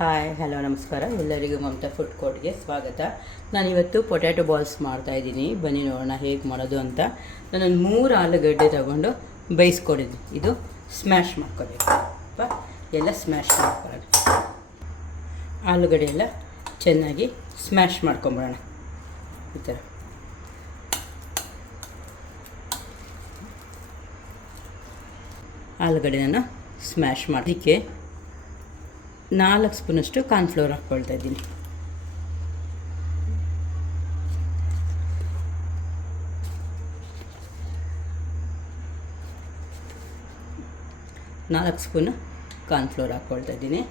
Hi hello ನಮಸ್ಕಾರ ಎಲ್ಲರಿಗೂ Mamata food ಕೋರ್ಟ್ಗೆ ಸ್ವಾಗತ. ನಾನಿವತ್ತು ಪೊಟ್ಯಾಟೊ ಬಾಲ್ಸ್ ಮಾಡ್ತಾಯಿದ್ದೀನಿ. ಬನ್ನಿ ನೋಡೋಣ ಹೇಗೆ ಮಾಡೋದು ಅಂತ. ನಾನು 3 ಆಲೂಗಡ್ಡೆ ತಗೊಂಡು ಬೇಯಿಸ್ಕೊಂಡಿದ್ದೀನಿ. ಇದು ಸ್ಮ್ಯಾಶ್ ಮಾಡ್ಕೋಬೇಕು. ಎಲ್ಲ ಸ್ಮ್ಯಾಶ್ ಮಾಡ್ಕೊಳ್ಳೋಣ. ಆಲೂಗಡ್ಡೆ ಎಲ್ಲ ಚೆನ್ನಾಗಿ ಸ್ಮ್ಯಾಶ್ ಮಾಡ್ಕೊಂಬಿಡೋಣ. ಈ ಥರ ಆಲೂಗಡ್ಡೆನ ಸ್ಮ್ಯಾಶ್ ಮಾಡೋದಕ್ಕೆ 4 ಸ್ಪೂನಷ್ಟು ಕಾರ್ನ್ಫ್ಲೋರ್ ಹಾಕ್ಕೊಳ್ತಾ ಇದ್ದೀನಿ. ನಾಲ್ಕು ಸ್ಪೂನು ಕಾರ್ನ್ಫ್ಲೋರ್ ಹಾಕ್ಕೊಳ್ತಾ ಇದ್ದೀನಿ.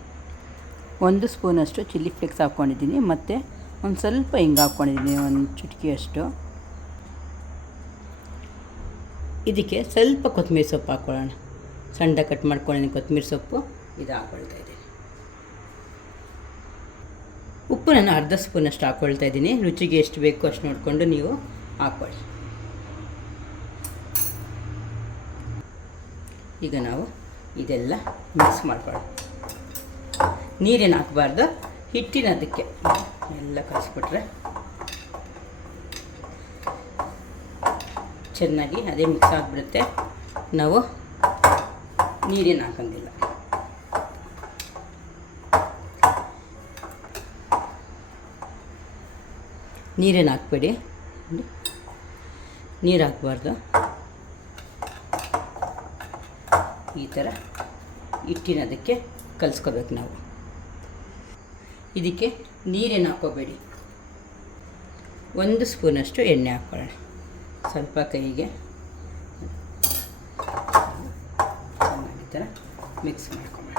1 ಸ್ಪೂನಷ್ಟು ಚಿಲ್ಲಿ ಫ್ಲೇಕ್ಸ್ ಹಾಕ್ಕೊಂಡಿದ್ದೀನಿ. ಮತ್ತು ಒಂದು ಸ್ವಲ್ಪ ಹಿಂಗೆ ಹಾಕ್ಕೊಂಡಿದ್ದೀನಿ, ಒಂದು ಚಿಟಿಕೆಯಷ್ಟು. ಇದಕ್ಕೆ ಸ್ವಲ್ಪ ಕೊತ್ತಂಬರಿ ಸೊಪ್ಪು ಹಾಕ್ಕೊಳ್ಳೋಣ. ಸಣ್ಣ ಕಟ್ ಮಾಡ್ಕೊಂಡಿದ್ದೀನಿ ಕೊತ್ತಂಬರಿ ಸೊಪ್ಪು, ಇದು ಹಾಕ್ಕೊಳ್ತಾ ಇದ್ದೀನಿ. ಉಪ್ಪು ನಾನು ಅರ್ಧ ಸ್ಪೂನಷ್ಟು ಹಾಕ್ಕೊಳ್ತಾ ಇದ್ದೀನಿ. ರುಚಿಗೆ ಎಷ್ಟು ಬೇಕು ಅಷ್ಟು ನೋಡಿಕೊಂಡು ನೀವು ಹಾಕ್ಕೊಳ್ಳಿ. ಈಗ ನಾವು ಇದೆಲ್ಲ ಮಿಕ್ಸ್ ಮಾಡ್ಕೊಳ್ಳೋಣ. ನೀರೇನು ಹಾಕಬಾರ್ದು, ಹಿಟ್ಟಿನದಕ್ಕೆ ಎಲ್ಲ ಕಲಿಸ್ಬಿಟ್ರೆ ಚೆನ್ನಾಗಿ ಅದೇ ಮಿಕ್ಸ್ ಆಗಿಬಿಡುತ್ತೆ. ನಾವು ನೀರೇನು ಹಾಕೋಂಗಿಲ್ಲ. ನೀರೇನು ಹಾಕ್ಬೇಡಿ, ನೀರು ಹಾಕಬಾರ್ದು. ಈ ಥರ ಹಿಟ್ಟಿನದಕ್ಕೆ ಕಲಿಸ್ಕೋಬೇಕು ನಾವು. ಇದಕ್ಕೆ ನೀರೇನು ಹಾಕೋಬೇಡಿ. 1 ಸ್ಪೂನಷ್ಟು ಎಣ್ಣೆ ಹಾಕ್ಕೊಳ್ಳೋಣ. ಸ್ವಲ್ಪ ಕೈಗೆ ಚೆನ್ನಾಗಿ ಈ ಥರ ಮಿಕ್ಸ್ ಮಾಡ್ಕೊಳ್ಳೋಣ.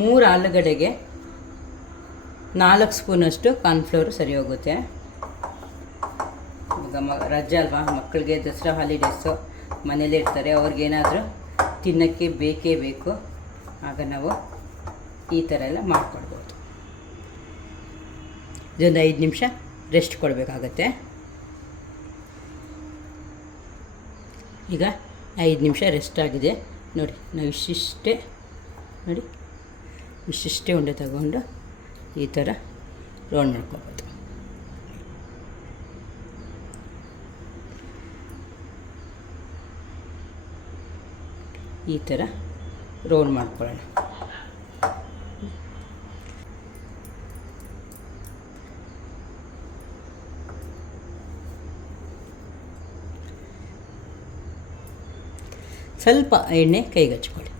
3 ಆಲೂಗಡ್ಡೆಗೆ 4 ಸ್ಪೂನಷ್ಟು ಕಾರ್ನ್ಫ್ಲೋರು ಸರಿ ಹೋಗುತ್ತೆ. ಈಗ ರಜೆ ಅಲ್ವಾ, ಮಕ್ಕಳಿಗೆ ದಸರಾ ಹಾಲಿಡೇಸು, ಮನೇಲೇ ಇರ್ತಾರೆ. ಅವ್ರಿಗೇನಾದರೂ ತಿನ್ನೋಕ್ಕೆ ಬೇಕೇ ಬೇಕು. ಆಗ ನಾವು ಈ ಥರ ಎಲ್ಲ ಮಾಡ್ಕೊಳ್ಬೋದು. ಇದೊಂದು 5 ನಿಮಿಷ ರೆಸ್ಟ್ ಕೊಡಬೇಕಾಗತ್ತೆ. ಈಗ 5 ನಿಮಿಷ ರೆಸ್ಟ್ ಆಗಿದೆ ನೋಡಿ. ನಾವು ಇಷ್ಟಿಷ್ಟೇ ಉಂಡೆ ತಗೊಂಡು ಈ ಥರ ರೌಂಡ್ ಮಾಡ್ಕೊಬೋದು. ಈ ಥರ ರೌಂಡ್ ಮಾಡ್ಕೊಳ್ಳೋಣ. ಸ್ವಲ್ಪ ಎಣ್ಣೆ ಕೈಗೆ ಹಚ್ಕೊಳ್ಳಿ.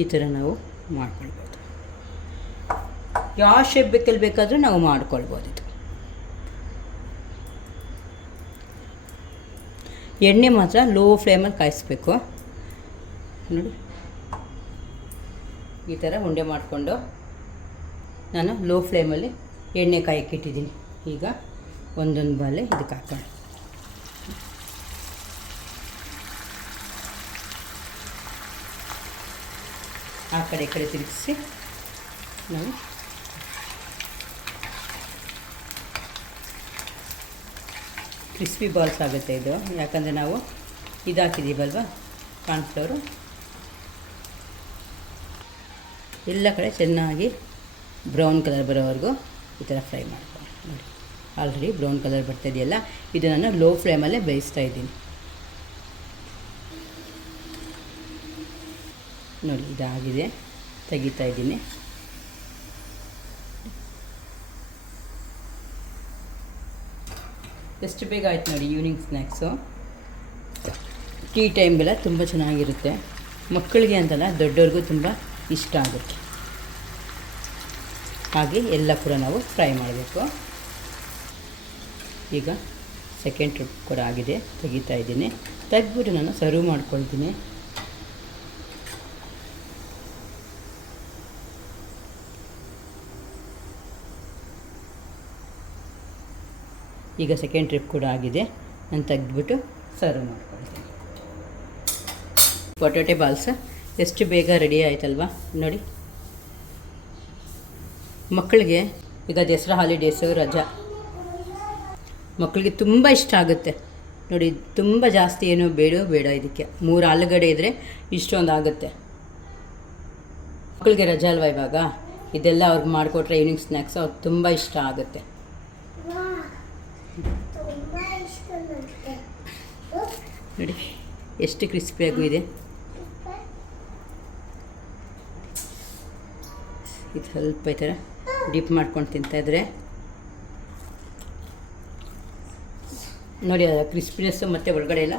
ಈ ಥರ ನಾವು ಮಾಡ್ಕೊಳ್ಬೋದು. ಯಾವ ಶೇಪ್ ಬೇಕಲ್ಲಿ ಬೇಕಾದರೂ ನಾವು ಮಾಡ್ಕೊಳ್ಬೋದು. ಇದು ಎಣ್ಣೆ ಮಾತ್ರ ಲೋ ಫ್ಲೇಮಲ್ಲಿ ಕಾಯಿಸ್ಬೇಕು ನೋಡಿ. ಈ ಥರ ಉಂಡೆ ಮಾಡಿಕೊಂಡು ನಾನು ಲೋ ಫ್ಲೇಮಲ್ಲಿ ಎಣ್ಣೆ ಕಾಯಕ್ಕಿಟ್ಟಿದ್ದೀನಿ. ಈಗ ಒಂದೊಂದು ಬಾಲೆ ಇದಕ್ಕೆ ಹಾಕೋಣ. ಆ ಕಡೆ ಈ ಕಡೆ ತಿರುಗಿಸಿ ನಾವು ಕ್ರಿಸ್ಪಿ ಬಾಲ್ಸ್ ಆಗುತ್ತೆ ಇದು. ಯಾಕಂದರೆ ನಾವು ಇದು ಹಾಕಿದ್ದೀವಲ್ವ ಕಾರ್ನ್ಫ್ಲೋರು. ಎಲ್ಲ ಕಡೆ ಚೆನ್ನಾಗಿ ಬ್ರೌನ್ ಕಲರ್ ಬರೋವರೆಗೂ ಈ ಥರ ಫ್ರೈ ಮಾಡ್ಕೊಂಡು ನೋಡಿ. ಆಲ್ರೆಡಿ ಬ್ರೌನ್ ಕಲರ್ ಬರ್ತಾಯಿದೆಯಲ್ಲ, ಇದು ನಾನು ಲೋ ಫ್ಲೇಮಲ್ಲೇ ಬೇಯಿಸ್ತಾ ಇದ್ದೀನಿ ನೋಡಿ. ಇದಾಗಿದೆ, ತೆಗಿತಾ ಇದ್ದೀನಿ. ಎಷ್ಟು ಬೇಗ ಆಯ್ತು ನೋಡಿ. ಈವ್ನಿಂಗ್ ಸ್ನ್ಯಾಕ್ಸು, ಟೀ ಟೈಮ್ಗೆಲ್ಲ ತುಂಬ ಚೆನ್ನಾಗಿರುತ್ತೆ. ಮಕ್ಕಳಿಗೆ ಅಂತಲ್ಲ, ದೊಡ್ಡವ್ರಿಗೂ ತುಂಬ ಇಷ್ಟ ಆಗುತ್ತೆ. ಹಾಗೆ ಎಲ್ಲ ಕೂಡ ನಾವು ಫ್ರೈ ಮಾಡಬೇಕು. ಈಗ ಸೆಕೆಂಡ್ ಟ್ರಿಪ್ ಕೂಡ ಆಗಿದೆ, ತೆಗಿತಾ ಇದ್ದೀನಿ. ತೆಗೆದ್ಬಿಟ್ಟು ನಾನು ಸರ್ವ್ ಮಾಡ್ಕೊಳ್ತೀನಿ. ಈಗ ಸೆಕೆಂಡ್ ಟ್ರಿಪ್ ಕೂಡ ಆಗಿದೆ, ನಾನು ತೆಗೆದ್ಬಿಟ್ಟು ಸರ್ವ್ ಮಾಡ್ಕೊಳ್ತೀನಿ. ಪೊಟ್ಯಾಟೊ ಬಾಲ್ಸ್ ಎಷ್ಟು ಬೇಗ ರೆಡಿ ಆಯ್ತಲ್ವ ನೋಡಿ. ಮಕ್ಕಳಿಗೆ ಈಗ ದಸರಾ ಹಾಲಿಡೇಸು, ರಜಾ, ಮಕ್ಕಳಿಗೆ ತುಂಬ ಇಷ್ಟ ಆಗುತ್ತೆ. ನೋಡಿ ತುಂಬ ಜಾಸ್ತಿ ಏನೂ ಬೇಡ ಇದಕ್ಕೆ. 3 ಆಲೂಗಡ್ಡೆ ಇದ್ದರೆ ಇಷ್ಟೊಂದು ಆಗುತ್ತೆ. ಮಕ್ಕಳಿಗೆ ರಜೆ ಅಲ್ವಾ ಇವಾಗ, ಇದೆಲ್ಲ ಅವ್ರಿಗೆ ಮಾಡಿಕೊಟ್ರೆ ಈವ್ನಿಂಗ್ ಸ್ನ್ಯಾಕ್ಸ್ ಅವ್ರಿಗೆ ತುಂಬ ಇಷ್ಟ ಆಗುತ್ತೆ. ನೋಡಿ ಎಷ್ಟು ಕ್ರಿಸ್ಪಿಯಾಗೂ ಇದೆ. ಇದು ಸ್ವಲ್ಪ ಈ ಥರ ಡಿಪ್ ಮಾಡ್ಕೊಂಡು ತಿಂತಾಯಿದ್ರೆ ನೋಡಿ ಅದು ಕ್ರಿಸ್ಪಿನೆಸ್ಸು ಮತ್ತು ಒಳಗಡೆ ಎಲ್ಲ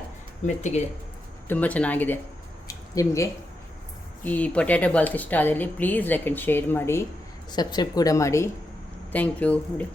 ಮೆತ್ತಗಿದೆ, ತುಂಬ ಚೆನ್ನಾಗಿದೆ. ನಿಮಗೆ ಈ ಪೊಟ್ಯಾಟೊ ಬಾಲ್ಸ್ ಇಷ್ಟ ಆದಲ್ಲಿ ಪ್ಲೀಸ್ ಲೈಕ್ ಆ್ಯಂಡ್ ಶೇರ್ ಮಾಡಿ, ಸಬ್ಸ್ಕ್ರೈಬ್ ಕೂಡ ಮಾಡಿ. Thank you. ನೋಡಿ